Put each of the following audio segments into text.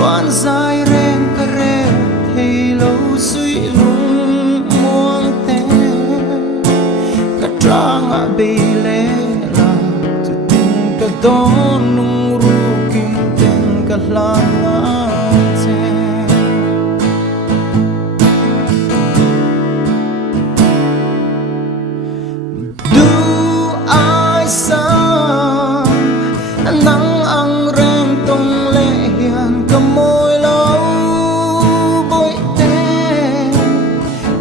loan dài rèn cà rê thì lâu suy lung muang te cả trang à bì lê là tu tình cả đón nung ru kim tình cả lan te du ai sang nắng ang rèn tung lệ hiền cầm môi lâu bôi tê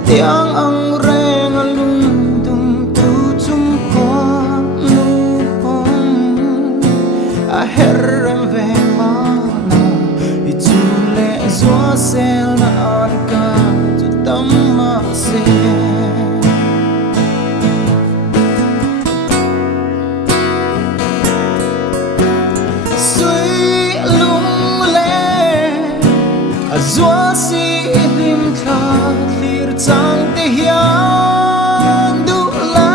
tiếng ang rèn lung tung tu chung qua nu phong a herrem ve mana i chu lệ gió sel na an ca tu tâm ma se gió si lim thà thlir chang te hian du la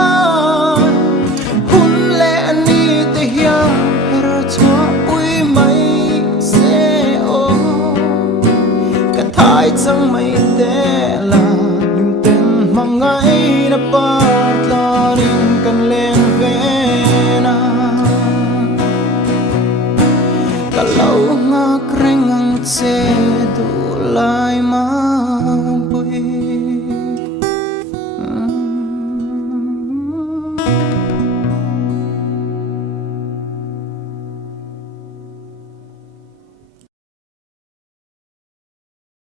hun le ni te hian ra chua ui mai se o ka thai chang mai te la lim ten mangai na par la ring kan len ve na ka lau nga kreng ang che du lai ma